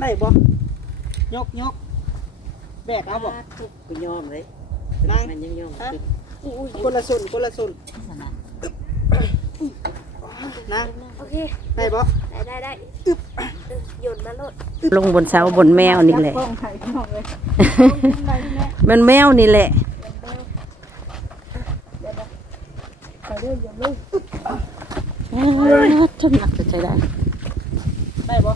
ได้บ่ยกยกแบกเอาบ่ทุกกูยอมเลยนั่งมันยังยอมฮะตึกอุ้ยคนละส่วนคนละส่วนสนะนะโอเคได้บ่ได้ได้ได้เออโยนมาโลดลงบนเสาบนแมวนี่แหละกล้องถ่ายพี่น้องเลยได้ที่แม่มันแมวนี่แหละไปเรื่อยอย่าลูกจนหนักจะใจได้ได้บ่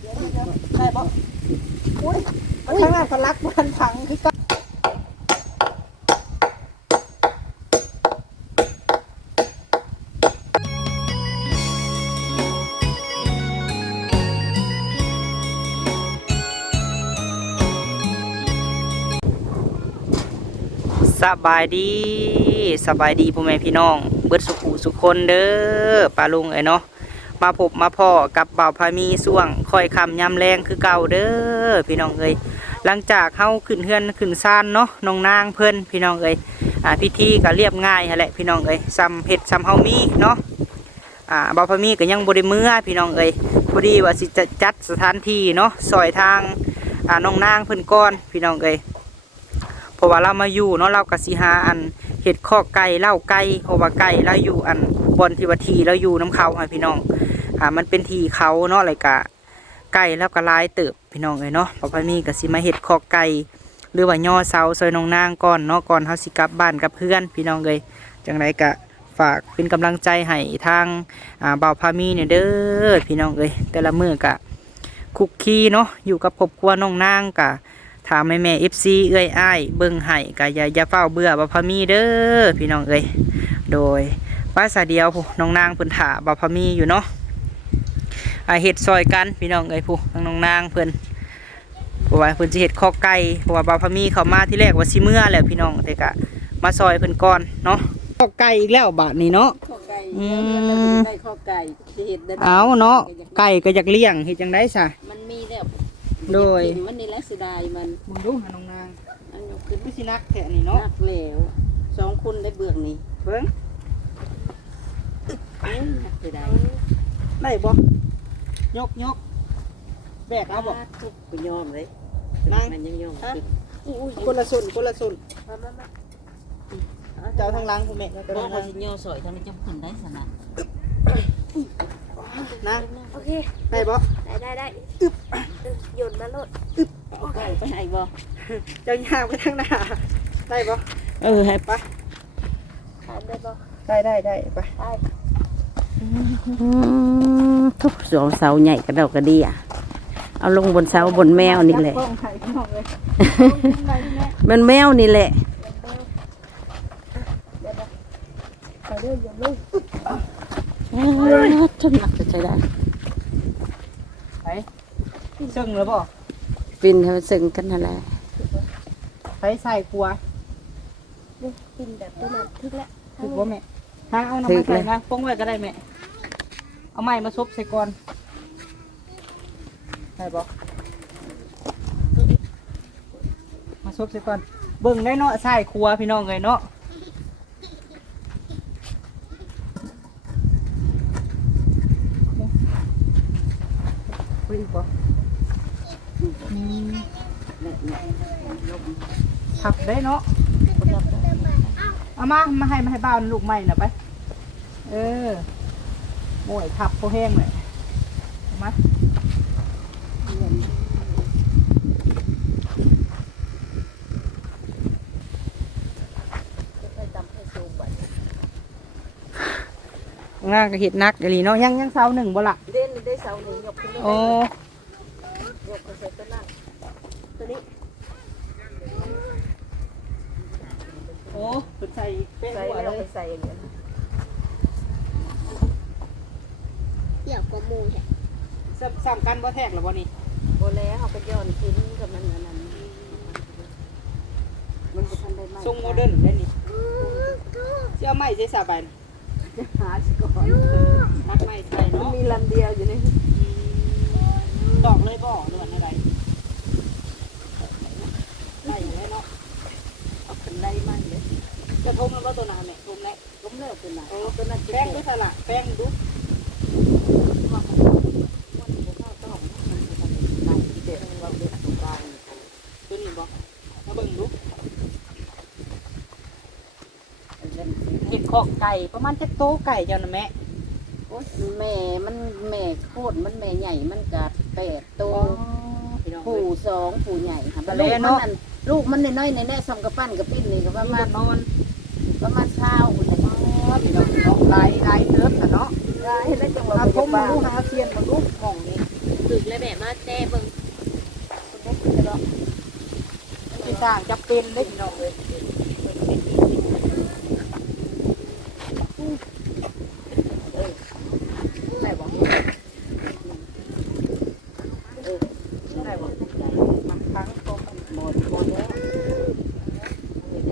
เดี๋ยวเดี๋ยวได้บ่อุ้ยข้างหน้าพลั กมันพังคือกันสบายดีสบายดีพ่อแม่พี่น้อง เบิดสุขูสุขคนเด้อป้าลุงเอ้ยเนาะมาพบมาพ่อกับเบ่าวพามีส่วงคอยคำยำแรงคือเก่าเด้อพี่น้องเอ้ย หลังจากเฮาขึ้นเฮือนขึ้นซานเนาะน้องนางเพิ่นพี่น้องเอ้ยอ่าพิธีก็เรียบง่ายแหละพี่น้องเอ้ยซ้ำเฮ็ดซ้ำเฮามีเนาะอ่าบาพมีก็ยังบ่ได้เมื่อพี่น้องเอ้ยพอดีว่าสิจะจัดสถานที่เนาะซอยทางอ่าน้องนางเพิ่อนก่อนพี่น้องเอ้ยเพราะว่าเรามาอยู่เนาะเรากสิหาอันเห็ดข้อไก่เล่าไก่เพราะว่าไก่เราอยู่อันบนทีวทีเราอยู่น้ำเขาให้พี่น้องอ่ามันเป็นทีเขาเนาะอะไรกะไก่แล้วก็ลายเติบ พี่น้องเลยเนาะพอพามีกสิมาเห็ดข้อไก่หรือว่าย่อเสาซอยน้องนางก่อนเนาะก่อนเฮาสิกลับบ้านกับเพื่อน พี่น้องเลยจังไรกะฝากเป็นกำลังใจให้ทางอ่าบ่าวพามีเนี่ยเด้อพี่น้องเลยแต่ละมือกะคุกคีเนาะอยู่กับครอบครัวน้องนางกะถามแม่แม่เอฟซีเอ้ยอ้ายเบิ่งให้ก็อย่าอย่าเฝ้าเบื่อบ่พามีเด้อพี่น้องเอ้ยโดยภาษาเดียวน้องนางเพิ่นถาบ่พามีอยู่เนาะ เฮ็ดซอยกันพี่น้องเอ้ยผู้ทางน้องนางเพิ่นเพราะว่าเพิ่นสิเฮ็ดข้อไก่เพราะว่าบ่พามีเข้ามาที่แรกว่าสิเมื่อแล้วพี่น้องแต่ก็มาซอยเพิ่นก่อนเนาะข้อไก่อีกแล้วบาดนี้เนาะข้อไก่อืมได้ข้อไก่ที่เห็ดได้เอาเนาะไก่ก็อยากเลี้ยงเฮ็ดจังได๋ซะมันมีแล้วโดยกินมันนี่แหละสุดายมันมึงดูหาน้องนางอันนี้คือไม่สินักแท้นี่เนาะนักแล้วสองคนได้เบือกนี่เบิ่งเอ้ยนักสุดายได้บ่ ยกยกแบกเอาบ่ทุกกูยอมเลยนั่งมันยังยอมฮะตึกอุ้ยคนละส่วนคนละส่วนมามามาเจ้าทางหลังคุณแม่เจ้าบอทากงหว่าลังสิย่อสอยทำไมจำขึ้นได้สนะนะโอเคได้บ่ได้ได้ได้เออโยนมาโลดเอาไก่ไปให้บ่เจ้าย่างไปทางหน้าได้บ่เออให้ไปทานได้บ่ได้ได้ได้ไปได้ ทุกสองเสาใหญ่กระดอกกระเดียเอาลงบนเสาบนแมวนี่แหละกล้องถ่ายพี่น้องเลยได้ที่แม่มันแมวนี่แหละไปเรื่อยอย่าลูกจนหนักจะใจได้ไปซึ่งหรือบ่ปินให้มันซึ้งกันนั่นแหละไปใส่ครัวนี่กินแบบตัวนั้นทึกแล้วถูกบ่แม่ ทางเอาน้ำมาใส่นะป้องไว้ก็ได้แม่ เอาไม้มาซบใส่ก่อนได้บ่มาซบใส่ก่อน เบิ่งได้เนาะใส่ครัวพี่น้องเลยเนาะไปอีกบ่อืมขับได้เนาะเอามามาให้มาให้บ้านลูกใหม่น่ะไป เออโอ้ยขับโคแห้งเลยเอามาไปตำให้สูงบัดงานก็เห็ดนักเดี๋ยวนี้เนาะยังยังเสาหนึ่งบ่ละเด่นได้เสาหนึ่งยกขึ้นโอ้ยกขึ้นใส่ตัวนั่งตัวนี้โอ้สุดใส่เป๊ะใส่หัวแล้วเลไปยใส่อย่างนี้เกี่ย วกับหมูเนี่ยซ้ำซ้ำกันบ่แทกหรอบ่นี่โบแล้วเขาไปย้อนกินกับมันอันนั้นมันบ่ทันได้ไหมทรงโมเดิร์นได้นี่เสื้อไหม้ใส่สาบานหาสิก่อนนักไหม้ใส่มันเนาะมีลำเดียวอยู่นี่ดอกเลยบ่หรือว่าอะไรได้อยู่แล้วเนาะเอาขึ้นได้มั่งเลยอจะทมแล้วว่าตัวนาแม่ทมแล้วล้มแล้วเป็นไรโอ้ตัวนั้นแป้งด้วยสละแป้งดูมันจะ เข้าต้องมันจะทำการที่เด็ดเราเด็ดตรงกลางตัวนี้บอกมาเบิ่งดูเล่นเห็ดขอกไก่ประมาณเจ็ดโตไก่เจ้านะแม่โอ้แม่มันแม่โคตรมันแม่ใหญ่มันกัดแปดตัวพี่น้องผู้สองผู้ใหญ่ค่ะแต่ลูแล้กวมันเนาะนั่นลูกมันน้อยๆในแน่ซอมกระปั้นกระปิ้นนี่ก็ประมามาณนอนประมาณเช้าคนละพี่น้องเนาะลายลายเนื้อค่ะเนาะ ได้เห็นแล้วจังหวะเอามันทจะมมาบ้าดูหาเทียนมาดูหม่องนี้ถึกเลยแม่มาแจ้เบิ่งที่สร้างจะเป็นได้พี่น้องเลยได้บอกได้บอกมาครั้งตรง หมดหมดแล้ว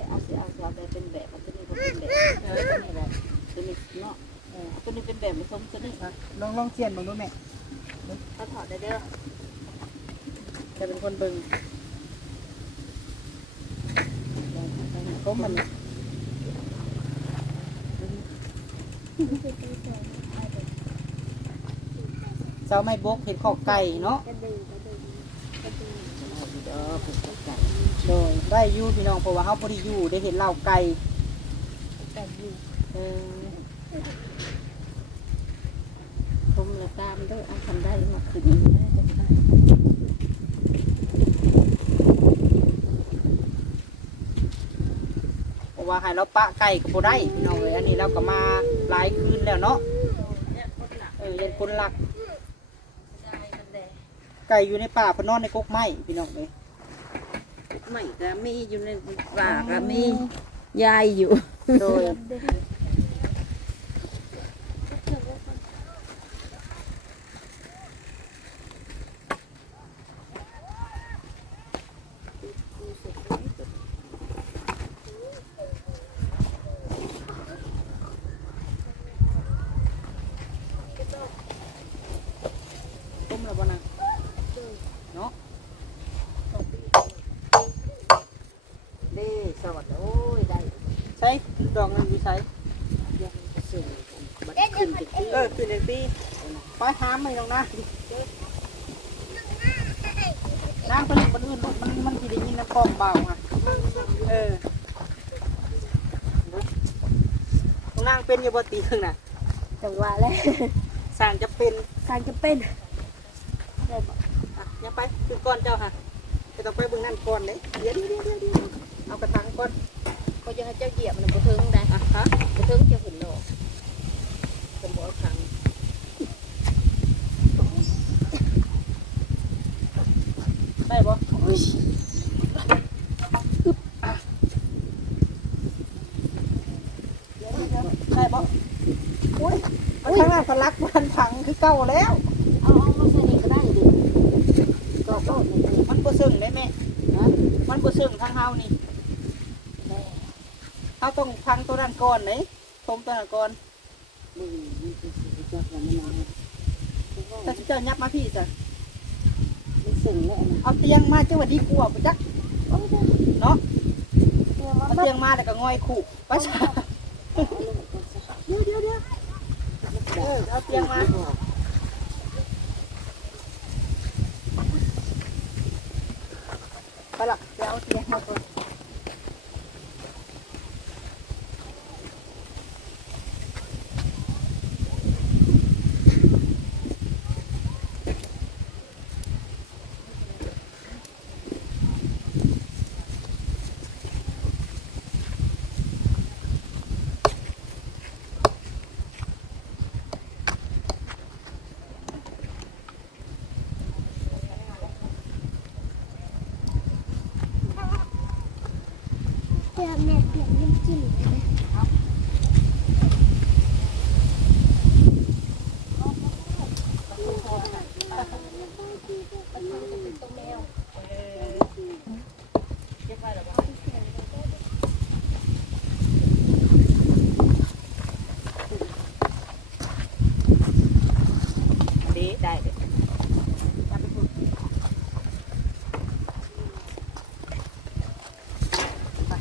เอาเอาสิเอาสิเอาไปเป็นแบบเอาตัวนี้ก็เป็นแบบ เออตัวนี้แหละ ตัวนี้เนาะเออตัวนี้เป็นแบบผสมตัวนี้ มา ลองลองเทียนมาดูแม่เขาถอดได้เด้อจะเป็นคนเบิ่งก็มันเจ้าไม่บกเห็ดขอกไก่เนาะกระดึงกระดึงกระดึงเอาดีดอกผูกไก่โดยได้อยู่พี่น้องเพราะว่าเฮาบ่ได้อยู่ได้เห็นเหล้าไก่กันอยู่เออผมละ ตามด้วยเอาทำได้มาขึ้นอีกนะจะได้เพราะว่าให้เราปะไก่ก็บ่ได้พี่น้องเอ้ยอันนี้เราก็มาหลายคืนแล้วเนาะเนี่ยคนหลักเออยันคนหลักได้กันแดดไก่อยู่ในป่าเพนนอนในกกไม้พี่น้องเอ้ยไม่ก็มีอยู่ในป่าก็มียายอยู่โดย ต้มแล้วบ่นะเนาะ เด้สวัสดีโอ้ยได้ ใช้ดอกนั้นอยู่ใช้ ยังสูงบัดขึ้นไปที่ เออคือในปีไปหามไม่ลงนะน้ำผลิตมันอื่นลูกมันมันสิได้ยินน้ำกล้องเบาค่ะเออตรงนางเป็นอยู่บ่ตีนึงน่ะจังหวะแล้วสร้างจะเป็นการจะเป็นอะอย่าไปคือก่อนเจ้าค่ะจะต้องไปเบิ่งนั่นก่อนเลยเดี๋ยวเดี๋ยวเดี๋ยวเดี๋ยวเดี๋ยวเอากระถางก่อนเขาจะให้เจ้าเหยียบมันบ่ถึงได้ อะฮะ บ่ถึงจะหุ่นโลกสมบูรณ์ครั้ง ได้บ่ได้บ่อุ้ยมันข้างหน้าพลั กมันพังคือเก่าแล้ว เอาเอามาใส่นี่ก็ได้ดิก็โคตรนี่มันบ่ซึ่งได้แม่นะมันบ่ซึ่งทางเฮานี่เฮาต้องพังตัวนั้นก่อนเด้ทมตัวนั้นก่อนมึงมันคือสิจับแล้วมันเอาถ้าสิเจ้ายับมาพี่จ้ะมันสึงแล้วนะเอาเตียงมาจังหวัดดีกว่าบ่จักโอ้ยได้เนาะเดี๋ยวมาเอาเตียงมาแล้วก็ง่อยขู่ไปซะเดี๋ยวเดี๋ยวเดี๋ยว เออ เรียงมาไปละไปเอาเตียงมาก่อนดี ได้เด้อเอาไปพูดไป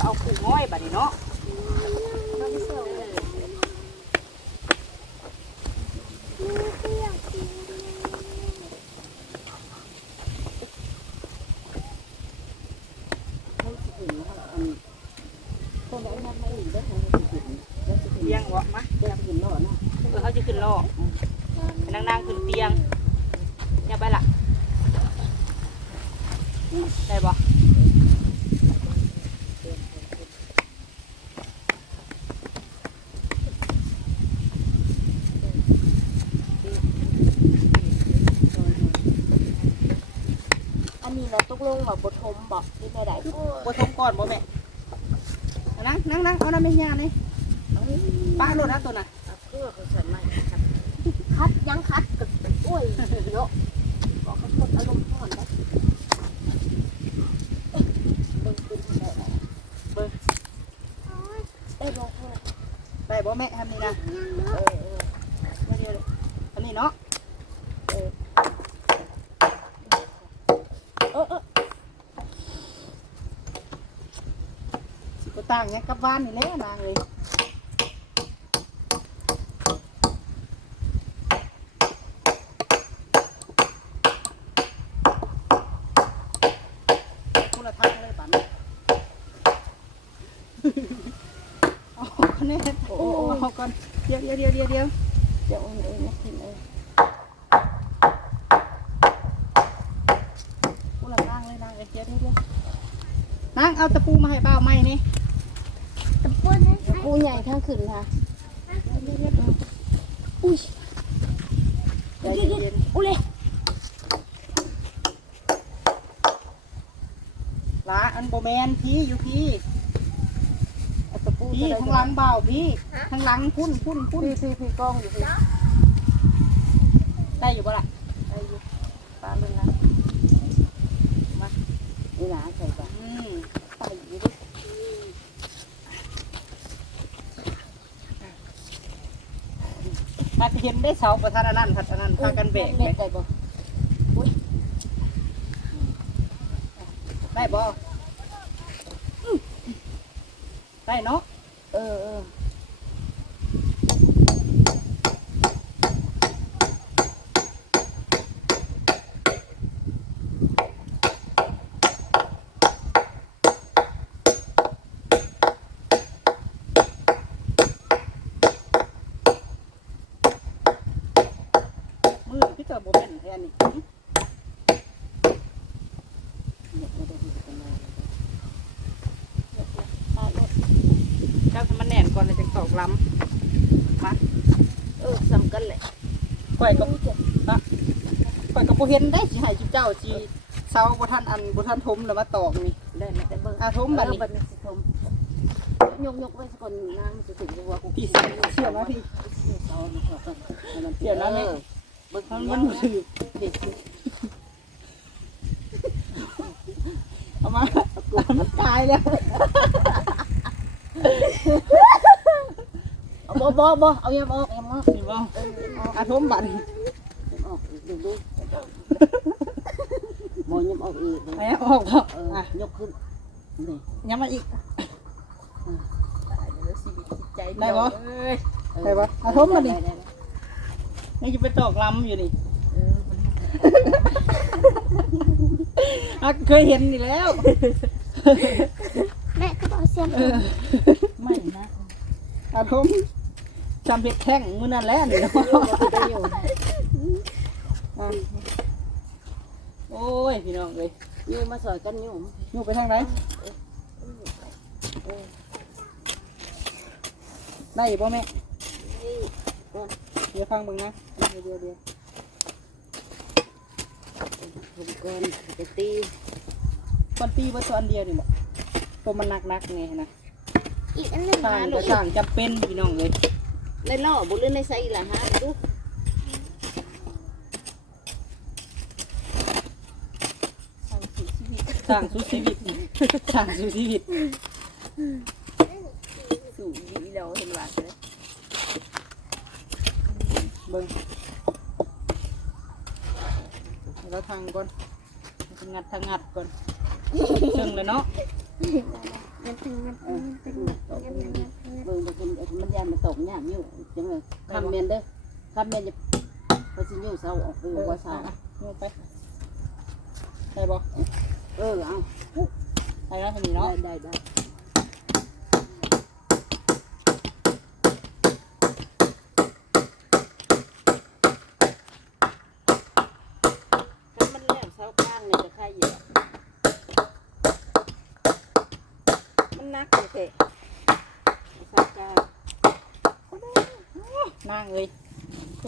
เอาขู่ง่อยบัดนี้เนาะลอกให้นั่งๆขึ้นเตียงอย่าไปละได้บ่ อันนี้นะตกลงว่าบทมบอกที่แม่ได้บ่ทมก่อนบ่แม่เอานั่งนั่งนั่งเอาน้ำแม่ย่านี่ป้าโลดนะตัวน่ะเอาเพื่อเขาใส่ไม้ครับคัดยังคัดกับโอ้ยเนาะบอกเขาคนอารมณ์ร้อนนะเบิ่งเป็นได้เบิ่งได้บอกเพื่อนได้บ่แม่ทำนี่นะเออเออ มาเดียวเลยอันนี้เนาะ เออเออ สิบ่ ต่างยังกับบ้านนี่แหละนางเลยคนละทางเลยปันเอาคนนโอ้โอ้เอาก่อนเดี๋ยวเดี๋ยวเดี๋ยวเดี๋ยวเดี๋ยวเดี๋ยวโอนเองนะทีเองคนละทางเลยนางเอ้ยเดี๋ยวเดี๋ยวเดี๋ยวนางเอาตะปูมาให้บ่าวใหม่นี่ กูใหญ่ข้างขึ้นค่ะอุ้ยใจเย็นอุ้ยๆลาอันโบแมนพี่อยู่พี่เอาตะปูพี่จะได้ข้างหลังบ่าวพี่ข้างหลังพุ่นพุ่นพุ่นพี่พี่พี่กล้องอยู่พี่ได้อยู่บ่ล่ะไอ้อยู่ปลาเบิ่งนะมานี่นะใส่ปลาอืม ไปอยู่ดิ ถ้า เห็นได้เสาประธานอันนั้นทัดอันนั้นพากันแบกไหมแบกได้บ่ได้บ่ได้เนาะเออเออ มือพี่เตอร์โบแมนแทนนี่หืมเจ้าทำมันแน่นก่อนเลยจังตอกล้ำมา เออสำกันแหละ ข่อยก็นะข่อยก็บ่เห็นได้สิให้จุเจ้าสิเสาบ่ทันอันบ่ทันทมแล้วมาตอกนี่ได้ไหมแต่เบิ่งอาทมบัดนี้บัดนี้สิทมยกยกไว้สักคนนางจะถึงว่ากูพี่เชื่อไหมพี่เสามันเข้ากันให้มันเชื่อนะแม่เบิ่งมันมัมันนถือเด็กเอามามันตายแล้วเอาบ่บ่บ่เอายามออกยามออกนี่บ่เออออกอาทมบัดนี้ยามออกดูดู บ่ยามออกอีกไอ้ออกบ่เอออะยกขึ้นนี่ย้ำมาอีกตายแล้วชีวิตจิตใจได้บ่ เอ้ยได้บ่อาทมมาดิได้ได้ได้นี่จะไปตอกลำอยู่นี่เออมันอะเคยเห็นนี่แล้ว แม่ก็บอกเสียงเออไม่นะอาทมจำเพชรแท่งมื้อนั้นแหล้วนี่เนาะ ได้อยู่อะ โอ้ยพี่น้องเอ้ยอยู่มาสอยกันอยู่อยู่ไปทางไหนได้อยู่บ่แม่นี่ก่อนเดี๋ยวฟังเบิ่งนะเดี๋ยวเดี๋ยวเดี๋ยวผมก่อนจะตีคนตีเบ่ตัวอันเดียวนี่บ่ตัวมันหนักๆไงนะอีกอันหนึงสร้างหาก็ดูสร้างจำเป็นพี่น้องเลยในล่อบุหรือในไซล่ะฮะดู ร้างสู้ชีวิตสร้างสู้ชีวิตสู่ยีเราเห็นว่าเลยเบิ่งแล้วทางก่อนงัดทางงัดก่อนเชิงเลยเนาะมันถึงมันถึงมันถึงเบิ่งมันมันยามมันตกยามอยู่จังเลยคำเมนเด้อคำเมนจะพอสิอยู่เสาออกไปว่าเสาเอาไปได้บ่ เออเอาไปแล้วทีนี้เนาะได้ได้ถ้มันแหลมเสาข้างเนี่ยจะใช่เยอะมันนักเลยเถอะสาข้านั่งเลย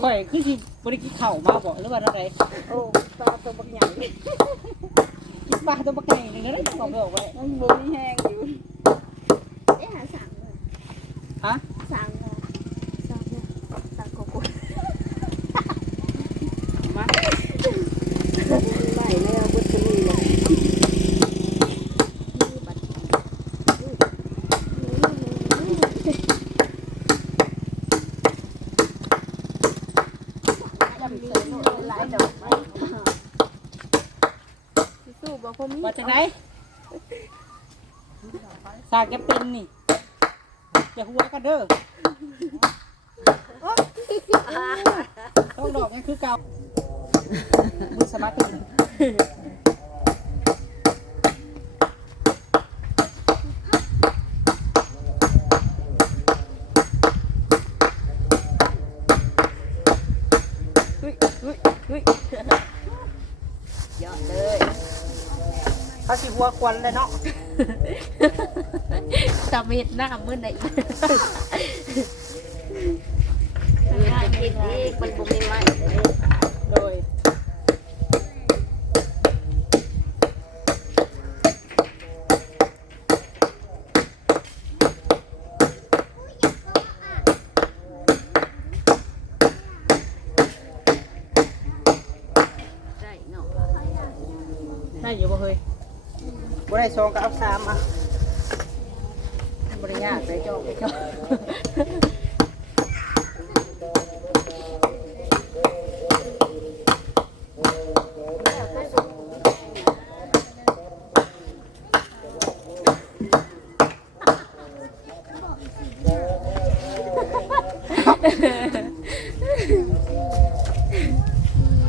ข่อยคือที่บริกิเข่ามาบอกหรือว่าอะไรโอ้ตาตัวบักใหญ่ กินปลาตัวบักใหญ่นึงนะบอกบอกไว้มันบ่มีแห้งอยู่ เอ๊ะหาสั่งเลย ฮะ สั่งเลยสั่งเลยสั่งโกโก้ มา ได้แล้วบุตรีเลย หลายดอกไม้ สู้บอกผมว่าจังไดสากจะเป็นนี่อย่าหัวกันเด้อต้องดอกยังคือเก่ามือสมาธิ เฮ้ยเฮ้ยเฮ้ยยอดเลย เขาสิหัวควันเลยเนาะตะเม็ดหน้ามืดไหนง่ายกินอีกมันบ่มีไม้ โดย ได้เนาะ ได้อยู่บ่เฮ้ยบ่ได้ สองก็เอาสามอะบ่ได้ยากเลยจอกไปจอก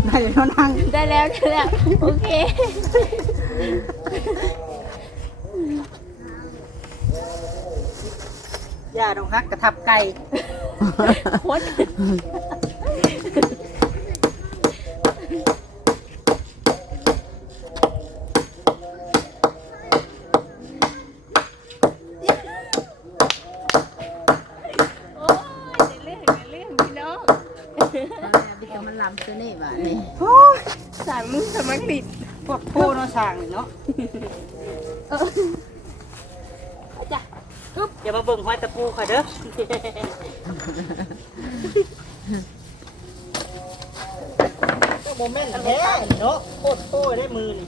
ได้อยู่เท่านั่ง ได้แล้วได้แล้วโอเค ย่าดองฮั กกระทับไก่โคตรโอ้ยเรื่องเรื่องพี่น้องพี่ก็มันลำตัวนี้บ้านี่สามมึงสมัครติดพวกโพเนาะสร้างนี่เนาะจ้ะ อย่ามาเบิ่งหอยตะปูค่ะเด้อโมเมนต์แท้เนาะโคตรโตได้มือนี่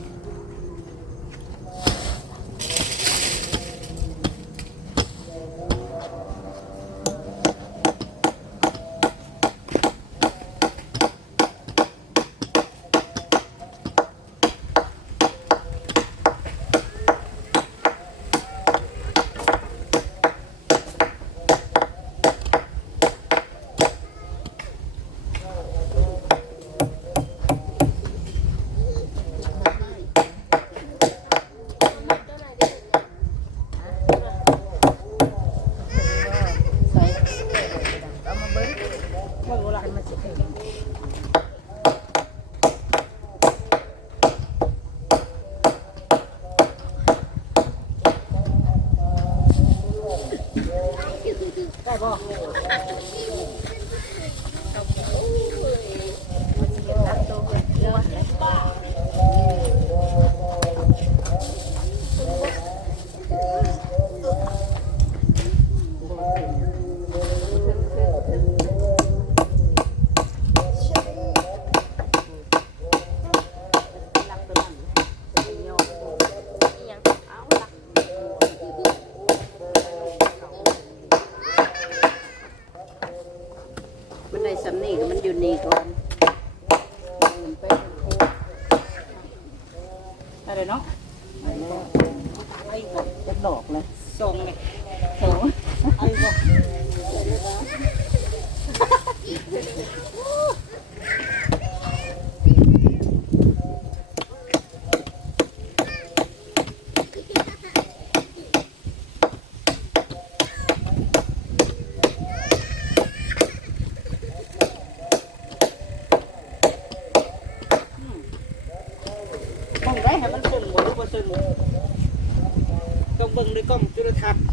ต้องเบิ่งด้วยกล้องจุลทรรศน์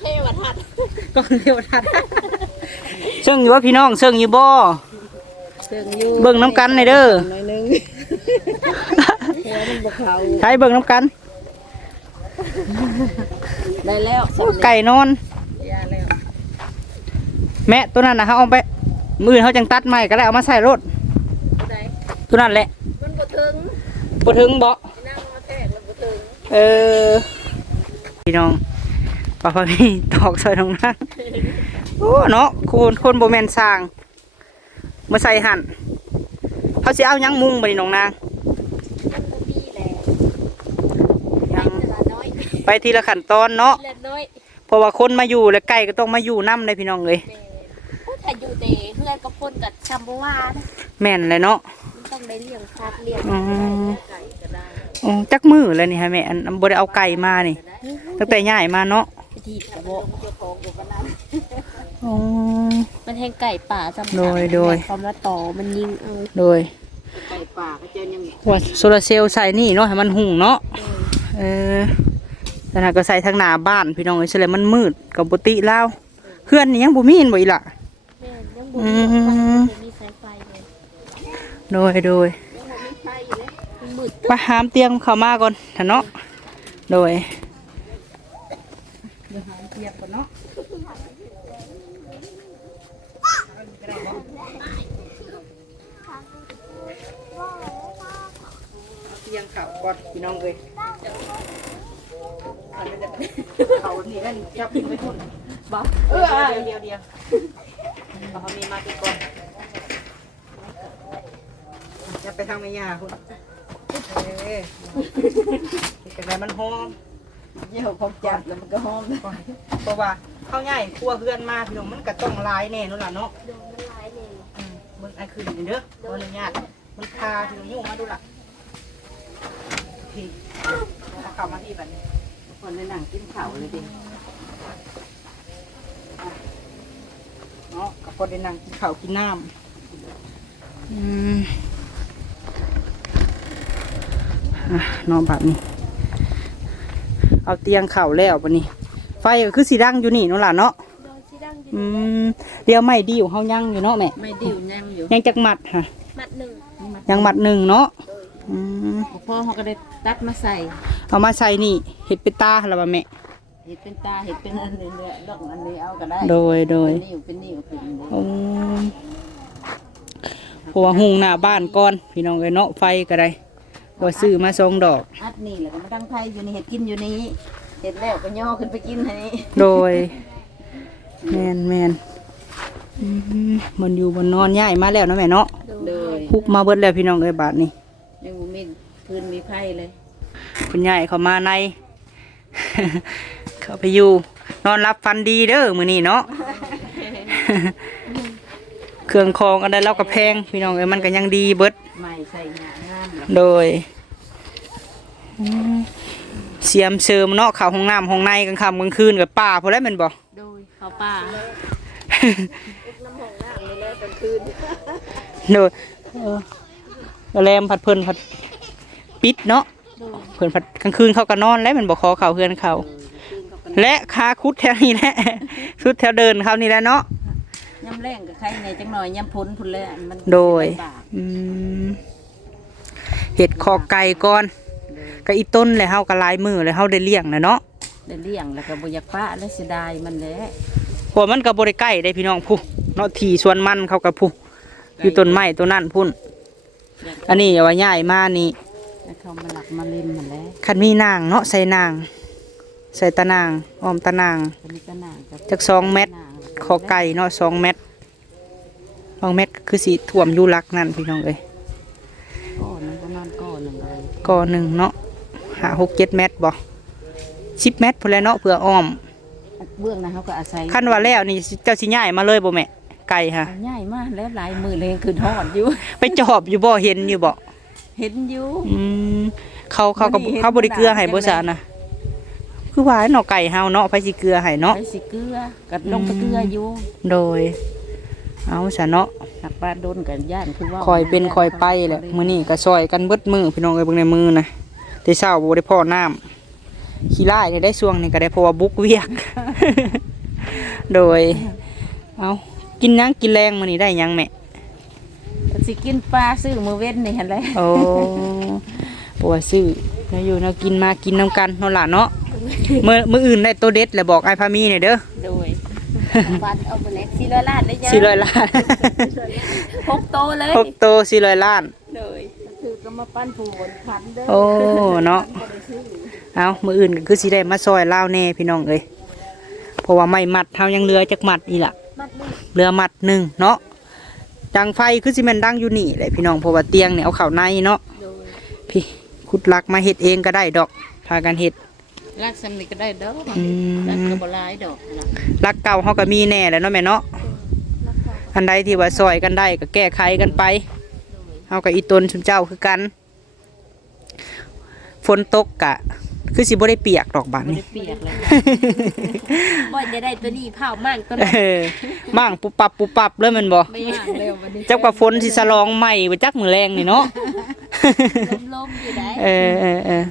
เทวทัศน์กล้องเทวทัศน์เชิงอยู่ว่าพี่น้องเชิงอยู่บ่เชิงอยู่เบิ่งน้ำกันในเด้อใช้เบิ่งน้ำกัน ได้แล้วไก่นอนแม่ตัวนั้นนะเขาเอาไป มือเขาจังตัดใหม่ก็ได้เอามาใส่รถตัวนั้นแหละมันบ่ถึงบดถึงบ่ เออ พี่น้องป้าพาพี่ตอกใส่ตรงนั้นโอ้เนาะคนคนโบแมนสร้างมาใส่หั่นเขาสิเอาหยังมุงไปน้องนางมันบ่มีแหละยังเวลาน้อยไปทีละขั้นตอนเนาะเล็กน้อยเพราะว่าคนมาอยู่แล้วไก่ก็ต้องมาอยู่น้ำเลยพี่น้องเลยแม่ผู้ถ้าอยู่เดเพื่อนกับคนกับชัมบวานะแม่นเลยเนาะมันต้องได้เลี้ยงสัตว์เลี้ยง อืมไก่ก็ได้อ๋อจักมือเลยนี่ฮะแม่อันอันบ่ได้เอาไก่มานี่ ตั้งแต่ย้ายมาเนาะพิธีกระโบะเจ้าของอยู่บ้านนั้นอ๋อ มันแห้งไก่ป่าจำโดยโดย ความละต่อมันยิงเอาโดยไก่ป่าก็เจ้ายังว่าโซลาร์เซลล์ใส่นี่เนาะให้มันหุ่งเนาะเออแต่น่ะก็ใส่ทางหน้าบ้านพี่น้องเอ้ยเฉลยมันมืดกับปกติแล้วเพื่อนนี่ยังบ่มีเห็นบ่อีหล่ะ แม่นยังบ่อืมีมไฟบ่มีสายไฟเลย โดยโดยมันมืด ไปหามเตียงเข้ามาก่อนเถอะเนาะโดยเดี๋ยวหามเตียงก่อนเนาะเตียงเข่าก่อนพี่น้องเลยเขานี่นั่นจับไปทุนบ้าเออเดียวเดียวเอาเขามีมาติดก่อนจะไปทางไม่ยาคุณ เอ้ยแต่ไรมันหอม เยี่ยวพองจับแล้วมันก็หอมเพราะว่าข้าวใหญ่ครัวเพื่อนมาพี่น้องมันก็ต้องหลายแน่นั่นล่ะเนาะโดนมันหลายเลยอืมมึงไอ้คืนนี่เด้อขออนุญาตมันพาพี่น้องยุ่งมาดูล่ะพี่เอาเข้ามาที่แบบนี้คนในหนังกินเข้าเลยดิเนาะกับคนได้นั่งกินข้าวกินน้ำอืมอะเนอนแบบนี้ เอาเตียงเข่าแล้วปะนี่ไฟก็คือสีดังอยู่นี่นั่นล่ะเนาะโดนที่ดังอยู่อืมเดี๋ยวไม่ดีอยู่เฮายังอยู่เนาะแม่ไม่ดิ้วยังอยู่ยังจักหมัดค่ะมัดหนึ่งยังหมัดหนึ่งเนาะอืมพ่อเขาก็ได้ตัดมาใส่ เอามาใส่นี่เห็ดเป็นตาแล้วบ่แม่เห็ดเป็นตาเห็ดเป็นอันนี้เนี่ยดอกอันนี้เอาก็ได้ โดยโดยเป็นนิ้วเป็นนิ้วเป็นนิ้วอืมเพราะว่าหุงหน้าบ้านก่อน พี่น้องเอ้ยเนาะไฟก็ได้ ว่าซื้อมาสองดอก อัดนี่แหละก็มาตั้งไผ่อยู่นี่เห็ดกินอยู่นี่เห็ดแล้วก็ย่อขึ้นไปกินให้นี่โดยแมนแมนอืมมันอยู่บนนอนย้ายมาแล้วเนาะแม่เนาะเลยคุกมาเบิดแล้วพี่น้องเอ้ยบาทนี่ยังบ่มีพื้นมีไผ่เลยคุณยายเขามาใน เขาไปอยู่ นอนรับฟันดีเด้อมือนี้เนาะเครื่องคองอันใดเล่ากระแพง พี่น้องเอ้ยมันก็ยังดีเบิดใหม่ใส่หยางาม โดยอืมเสียมเสริมเนาะเข่าห้องน้ำห้องในกลางค่ำกลางคืนกับป่าพอแล้วแมันบ่ โดยเขาป่าโดยเออแล้วแรมผัดเพิ่นผัดปิดเนาะโดยเพิ่นผัดกลางคืนเขาก็นอนแล้วแมันบ่ขอเขาเพื่อนเขา และคาคุดแถวนี้แหละชุดแถวเดินเขานี่แหละเนาะยำแรงกับไข่ในจังหน่อยยำพ้นพุ่นเลยอันมันโดยลำบาก อืม เห็ดคอไก่ก่อนก็อีต้นเลยเฮาก็หลายมือเลยเฮาได้เลี้ยงนะเนาะได้เลี้ยงแล้วก็บ่อยากป้าและเสียดายมันแหละเพราะมันก็บ่ได้ใกล้ได้พี่น้องผู้เนาะที่สวนมันเขากับผู้อยู่ต้นไม้ต้นนั้นพุ่นอยากอันนี้เอาไว้ย้ายมานี่ให้เขามาหลักมาเล่นมันแหละคันมีนางเนาะใส่นาง ใส่ตะนางอ้อมตะนางอันนี้ก็น่าจะจักสองเม็ดน่าคอไก่เนาะสองเม็ดสองเม็ดก็คือสีท่วมอยู่รักนั่นพี่น้องเอ้ย ก้อนหนึงก็นอนก้อนหนึงเลยก่อหนึ่งเนาะหาหกเจ็ดเม็ดบ่สิบเม็ดพอแหล้วเนาะเผื่ออ้อม เบื้องนะเขาก็อาศัยขั้นว่าแล้วนี่เจ้าสิย้ายมาเลยบ่แม่ไก่ฮะง่ายมากแล้วหลายมือเลยคือทอดอยู่ ไปจอบอยู่บ่เห็นอยู่บ่เห็นอยู่อืมเขาเขาก็บ่ได้เห็นเขาบ่ได้เกลือให้จังบ่เลยซะนะคือว่าเนาะไก่เฮาเนาะไผสิเกลือให้เนาะไปสิเกลือกัดลงไปเกลืออยู่ โดย เอาซะเนาะหักปลาโดนกันย่านคือว่าคอยเป็นคอยไปแหละมื้อนี้ก็ซอยกันเบิดมือพี่น้องเอ้ยเบิ่งในมือนะแต่เช้าบ่ได้พ่อน้ำขี้ร้ายนี่ได้ช่วงนี้ก็ได้เพราะว่าบุกเวียก โดย เอากินหยังกินแรงมื้อนี้ได้หยังแม่สิกินปลาซื้อมือเว้นนี่หั่นแหละโอ้ปวดซื้อแล้วอยู่เนาะกินมากินน้ำกันเนาะล่ะเนาะมื้อมื้ออื่นได้ตัวเด็ดแล้วบอกไอ้พามีหน่อยเด้อโดย วันเอาไปแล้วสี่ร้อยล้านได้ยังสี่ร้อยล้านหกโตเลยหกโตสี่ร้อยล้านโดยคือก็มาปั้นผู้บนพันเด้อโอ้เนาะเอามื้ออื่นก็คือสิได้มาซอยลาวแน่พี่น้องเอ้ยเพราะว่าไม่มัดเฮายังเหลือจักมัดอีกล่ะมัดมือเหลือมัดหนึ่งเนาะดังไฟคือสิแม่นดังอยู่นี่แหละพี่น้องเพราะว่าเตียงเนี่ยเอาเข้าในเนาะโดยพี่ขุดลักมาเฮ็ดเองก็ได้ดอกพากันเฮ็ด รักสำนึกก็ได้เด้ออืรักมก็บ่หลายดอกรักลักเก่าเฮาก็มีแน่แหล้วเนาะแม่เนาะอันใดที่ว่าซอยกันได้ก็แก้ไขกันไปเฮากับอีตนชุนเจ้าคือกัน ฝนตกกะ คือสิบ่ได้เปียกดอกบาดนี้เปียกเลยบ่ได้ได้ตัวนี้เผามากตัวเอนั้นอมั่งปุบปับปุบปับเลยแมันบ่ไม่มากเร็ววันนี้เจ้ากับฝนสิสลองใหม่บ่จักมือแรงนี่เนาะ ล้มๆอยู่ได้ เออเออเออ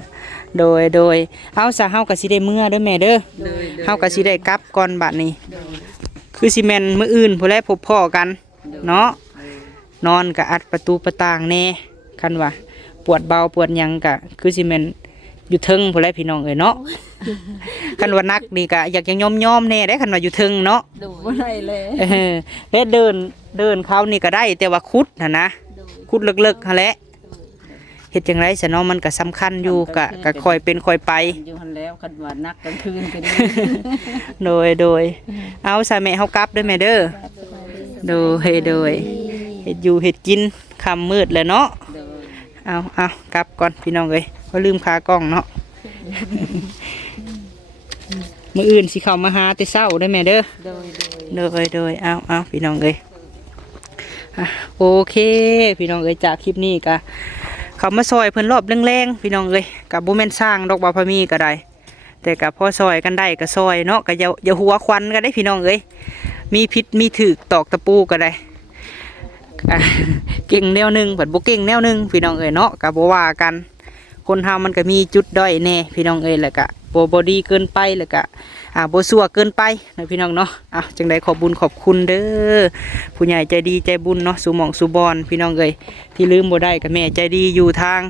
โดยโดยเอาซะเฮาก็สิได้เมื่อเด้อแม่เด้อเฮาก็สิได้กลับก่อนบัดนี้คือสิแม่นมื้ออื่นผู้แลพบพ่อกัน เนาะนอนก็อัดประตูประต่างแน่คันว่าปวดเบาปวดหยังก็คือสิแม่นอยู่เทิงผู้แลพี่น้องเอ้ยเนาะคันว่านักนี่ก็อยากจะยอมๆแน่ได้คันว่าอยู่เทิงเนาะโดยบ่ได้เลยเออเฮ็ดเดินเดินเขานี่ก็ได้แต่ว่าคุดน่ะนะโดยคุดเลิกๆหั่นแหละ เฮ็ดจังไดซะเนาะมันก็สำคัญอยู่ก็ก็ค่อยเป็นค่อยไป อยู่หันแล้วคันว่านักกลางคืนก็ดีโดยโดย เอาสาแม่เฮากลับเด้วยแม่เด้อโดยโดยเฮ็ดอยู่เฮ็ดกินค่ำมืดแล้วเนาะเด้อเอาเอากลับก่อนพี่น้องเอ้ยก็ลืมขากล้องเนาะมื้ออื่นสิเข้ามาหาแต่เช้าได้อแม่เด้อโดยโดยโดยโดยเอาเอาพี่น้องเอ้ยอะโอเค พี่น้องเอ้ยจากคลิปนี้ก็ เขามาซอยเพิ่นรอบแรงๆพี่น้องเอ้ยกับบุแมนสร้างดอกบาพมีก็ได้ แต่กับพ่อซอยกันได้ก็ซอยเนาะก็อย่าอย่าหัวควันกันได้พี่น้องเอ้ยมีพิษมีถือกตอกตะปูก็ได้เก่งแนวหนึ่งบัดบ่เก่งแนวหนึ่งพี่น้องเอ้ยเนาะก็บ่ว่ากัน คนเฮามันก็มีจุดด้อยแน่พี่น้องเอ้ยแหล้วก็บ่บ่ดีเกินไปแล้วก็ อ่าบ่ซัวเกินไปนะพี่น้องเนาะอะจังไดขอบบุญขอบคุณเด้อผู้ใหญ่ใจดีใจบุญเนาะสู่หม่องสู่บอนพี่น้องเอ้ยที่ลืมบ่ได้ก็แม่ใจดีอยู่ทาง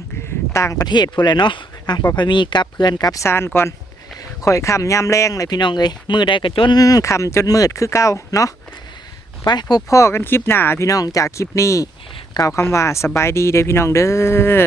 ต่างประเทศพุ่นแหละเนาะอะบ่พมีกับเพื่อนกับซานก่อนข่อยคำยามแรงเลยพี่น้องเอ้ยมือได้ก็จนคำจนมืดคือเก่าเนาะไปพบพ่อกันคลิปหน้าพี่น้องจากคลิปนี้กล่าวคำว่าสบายดีเด้อพี่น้องเด้อ